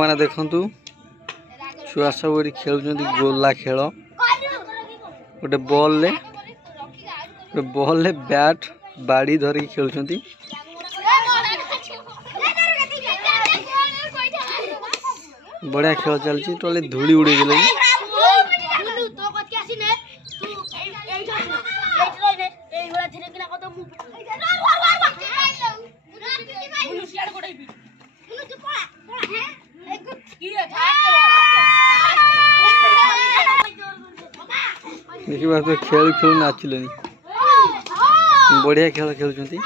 मैंने देखु छुआ सब खेल गोला खेल गोटे बॉल ले बैट बाड़ी धरिकी खेलुंती बढ़िया खेल चलती तो धूली उड़े गले देखिए तो खेल खेल नाचिले बढ़िया खेल खेलुंती।